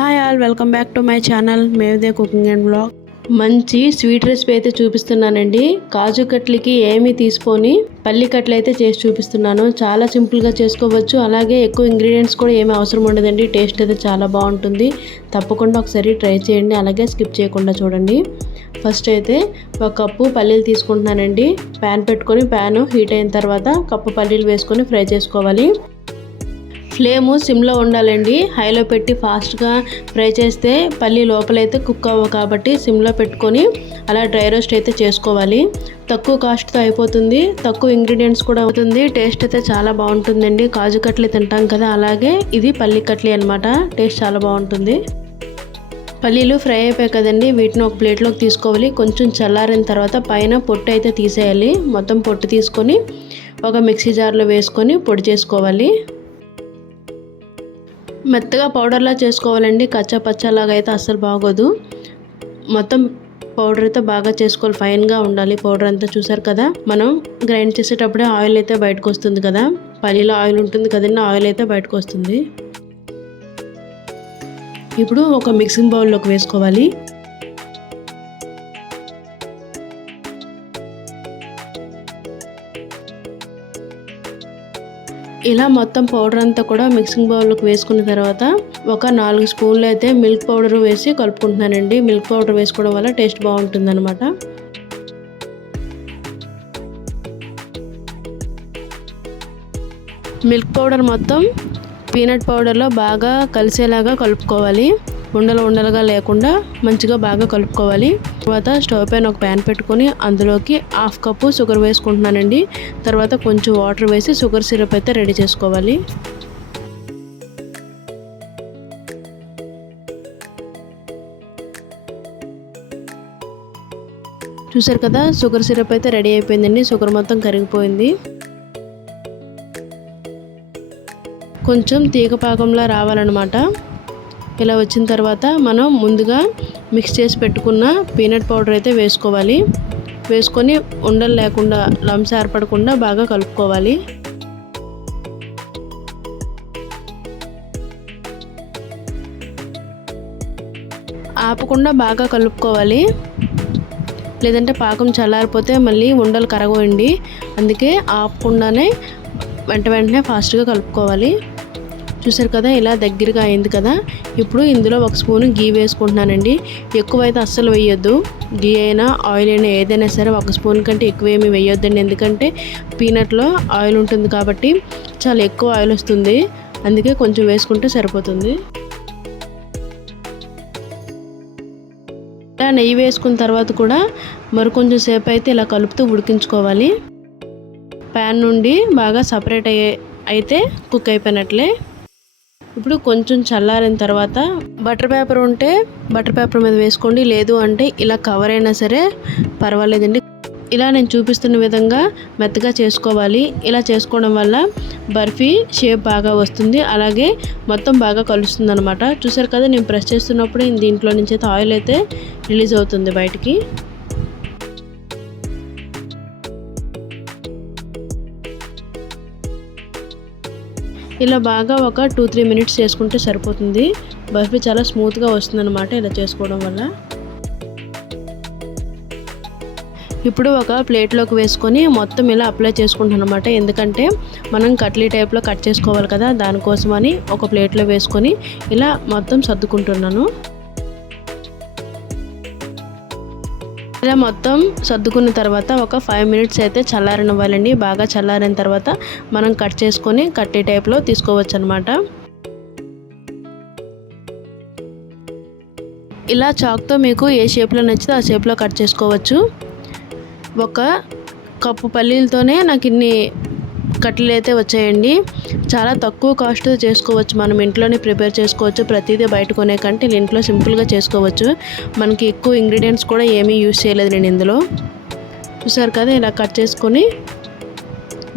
Hi all welcome back to my channel మేదే cooking and blog మంచి sweet recipe అయితే చూపిస్తున్నానండి. కాజు కట్లకి ఏమీ తీసుకొని పల్లి కట్లు అయితే చేసి చూపిస్తున్నాను. చాలా సింపుల్గా చేసుకోవచ్చు. అలాగే ఎక్కువ ఇంగ్రీడియంట్స్ కూడా ఏమీ అవసరం ఉండదండి. టేస్ట్ అయితే చాలా బాగుంటుంది. తప్పకుండా ఒకసారి ట్రై చేయండి. అలాగే స్కిప్ చేయకుండా చూడండి. ఫస్ట్ అయితే ఒక కప్పు పల్లీలు తీసుకుంటున్నానండి. ప్యాన్ పెట్టుకొని ప్యాన్ హీట్ అయిన తర్వాత కప్పు పల్లీలు వేసుకొని ఫ్రై చేసుకోవాలి. ఫ్లేమ్ సిమ్లో ఉండాలండి. హైలో పెట్టి ఫాస్ట్గా ఫ్రై చేస్తే పల్లి లోపలైతే కుక్ అవ్వ కాబట్టి సిమ్లో పెట్టుకొని అలా డ్రై రోస్ట్ అయితే చేసుకోవాలి. తక్కువ కాస్ట్తో అయిపోతుంది. తక్కువ ఇంగ్రీడియంట్స్ కూడా అవుతుంది. టేస్ట్ అయితే చాలా బాగుంటుందండి. కాజు కట్లీ తింటాం కదా అలాగే ఇది పల్లి కట్లీ అనమాట టేస్ట్ చాలా బాగుంటుంది. పల్లీలు ఫ్రై అయిపోయాయి కదండి. వీటిని ఒక ప్లేట్లోకి తీసుకోవాలి. కొంచెం చల్లారిన తర్వాత పైన పొట్టు అయితే తీసేయాలి. మొత్తం పొట్టు తీసుకొని ఒక మిక్సీ జార్లో వేసుకొని పొడి చేసుకోవాలి. మెత్తగా పౌడర్లా చేసుకోవాలండి. కచ్చా పచ్చాలాగా అయితే అస్సలు బాగోదు. మొత్తం పౌడర్ అయితే బాగా చేసుకోవాలి. ఫైన్గా ఉండాలి పౌడర్ అంతా చూసారు కదా. మనం గ్రైండ్ చేసేటప్పుడే ఆయిల్ అయితే బయటకు వస్తుంది కదా. పల్లీలో ఆయిల్ ఉంటుంది కదండి ఆయిల్ అయితే బయటకు వస్తుంది. ఇప్పుడు ఒక మిక్సింగ్ బౌల్లోకి వేసుకోవాలి. ఇలా మొత్తం పౌడర్ అంతా కూడా మిక్సింగ్ బౌల్లోకి వేసుకున్న తర్వాత ఒక నాలుగు స్పూన్లు అయితే మిల్క్ పౌడర్ వేసి కలుపుకుంటున్నానండి. మిల్క్ పౌడర్ వేసుకోవడం వల్ల టేస్ట్ బాగుంటుంది అనమాట మిల్క్ పౌడర్ మొత్తం పీనట్ పౌడర్లో బాగా కలిసేలాగా కలుపుకోవాలి. ఉండలు ఉండలుగా లేకుండా మంచిగా బాగా కలుపుకోవాలి. తర్వాత స్టవ్ పైన ఒక ప్యాన్ పెట్టుకొని అందులోకి హాఫ్ కప్పు షుగర్ వేసుకుంటున్నానండి. తర్వాత కొంచెం వాటర్ వేసి షుగర్ సిరప్ అయితే రెడీ చేసుకోవాలి. చూసారు కదా షుగర్ సిరప్ అయితే రెడీ అయిపోయిందండి. షుగర్ మొత్తం కరిగిపోయింది. కొంచెం తీగ పాకంలా రావాలన్నమాట. ఇలా వచ్చిన తర్వాత మనం ముందుగా మిక్స్ చేసి పెట్టుకున్న పీనట్ పౌడర్ అయితే వేసుకోవాలి. వేసుకొని ఉండలు లేకుండా లంప్స్ ఏర్పడకుండా బాగా కలుపుకోవాలి. ఆపకుండా బాగా కలుపుకోవాలి. లేదంటే పాకం చల్లారిపోతే మళ్ళీ ఉండలు కరగవండి. అందుకే ఆపకుండానే వెంట వెంటనే ఫాస్ట్గా కలుపుకోవాలి. చూసారు కదా ఇలా దగ్గరగా అయింది కదా. ఇప్పుడు ఇందులో ఒక స్పూన్ గీ వేసుకుంటున్నానండి. ఎక్కువైతే అస్సలు వేయొద్దు. గీ అయినా ఆయిల్ అయినా ఏదైనా సరే ఒక స్పూన్ కంటే ఎక్కువ ఏమి వేయొద్దండి. ఎందుకంటే పీనట్లో ఆయిల్ ఉంటుంది కాబట్టి చాలా ఎక్కువ ఆయిల్ వస్తుంది. అందుకే కొంచెం వేసుకుంటే సరిపోతుంది. ఇలా నెయ్యి వేసుకున్న తర్వాత కూడా మరి కొంచెం సేపు అయితే ఇలా కలుపుతూ ఉడికించుకోవాలి. ప్యాన్ నుండి బాగా సపరేట్ అయ్యే అయితే కుక్ అయిపోయినట్లే. ఇప్పుడు కొంచెం చల్లారిన తర్వాత బటర్ పేపర్ ఉంటే బటర్ పేపర్ మీద వేసుకోండి. లేదు అంటే ఇలా కవర్ అయినా సరే పర్వాలేదండి. ఇలా నేను చూపిస్తున్న విధంగా మెత్తగా చేసుకోవాలి. ఇలా చేసుకోవడం వల్ల బర్ఫీ షేప్ బాగా వస్తుంది. అలాగే మొత్తం బాగా కలుస్తుంది అనమాట చూసారు కదా నేను ప్రెస్ చేస్తున్నప్పుడు దీంట్లో నుంచి అయితే ఆయిల్ అయితే రిలీజ్ అవుతుంది బయటికి. ఇలా బాగా ఒక టూ త్రీ మినిట్స్ చేసుకుంటే సరిపోతుంది. బర్ఫీ చాలా స్మూత్గా వస్తుంది అనమాట ఇలా చేసుకోవడం వల్ల. ఇప్పుడు ఒక ప్లేట్లోకి వేసుకొని మొత్తం ఇలా అప్లై చేసుకుంటాను అనమాట ఎందుకంటే మనం కట్లీ టైప్లో కట్ చేసుకోవాలి కదా దానికోసమని ఒక ప్లేట్లో వేసుకొని ఇలా మొత్తం సర్దుకుంటున్నాను. ఇలా మొత్తం సర్దుకున్న తర్వాత ఒక ఫైవ్ మినిట్స్ అయితే చల్లారనివ్వాలండి. బాగా చల్లారిన తర్వాత మనం కట్ చేసుకొని కట్టే టైప్లో తీసుకోవచ్చు అనమాట ఇలా చాక్తో మీకు ఏ షేప్లో నచ్చితే ఆ షేప్లో కట్ చేసుకోవచ్చు. ఒక కప్పు పల్లీలతోనే నాకు ఇన్ని కట్టెలు అయితే వచ్చాయండి. చాలా తక్కువ కాస్ట్ చేసుకోవచ్చు. మనం ఇంట్లోనే ప్రిపేర్ చేసుకోవచ్చు. ప్రతిదీ బయట కొనే కంటే ఇంట్లో సింపుల్గా చేసుకోవచ్చు. మనకి ఎక్కువ ఇంగ్రీడియంట్స్ కూడా ఏమీ యూజ్ చేయలేదు నేను ఇందులో. చూసారు కదా ఇలా కట్ చేసుకొని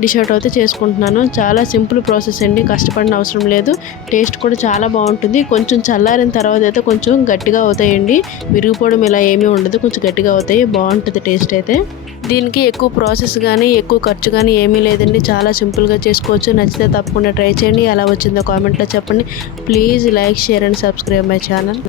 డిష్ అవుట్ అయితే చేసుకుంటున్నాను. చాలా సింపుల్ ప్రాసెస్ అండి. కష్టపడిన అవసరం లేదు. టేస్ట్ కూడా చాలా బాగుంటుంది. కొంచెం చల్లారిన తర్వాత అయితే కొంచెం గట్టిగా అవుతాయండి. విరిగిపోవడం ఇలా ఏమీ ఉండదు. కొంచెం గట్టిగా అవుతాయి. బాగుంటుంది టేస్ట్ అయితే. దీనికి ఎక్కువ ప్రాసెస్ కానీ ఎక్కువ ఖర్చు కానీ ఏమీ లేదండి. చాలా సింపుల్గా చేసుకోవచ్చు. నచ్చితే తప్పకుండా ట్రై చేయండి. ఎలా వచ్చిందో కామెంట్లో చెప్పండి. Please like share and subscribe my channel.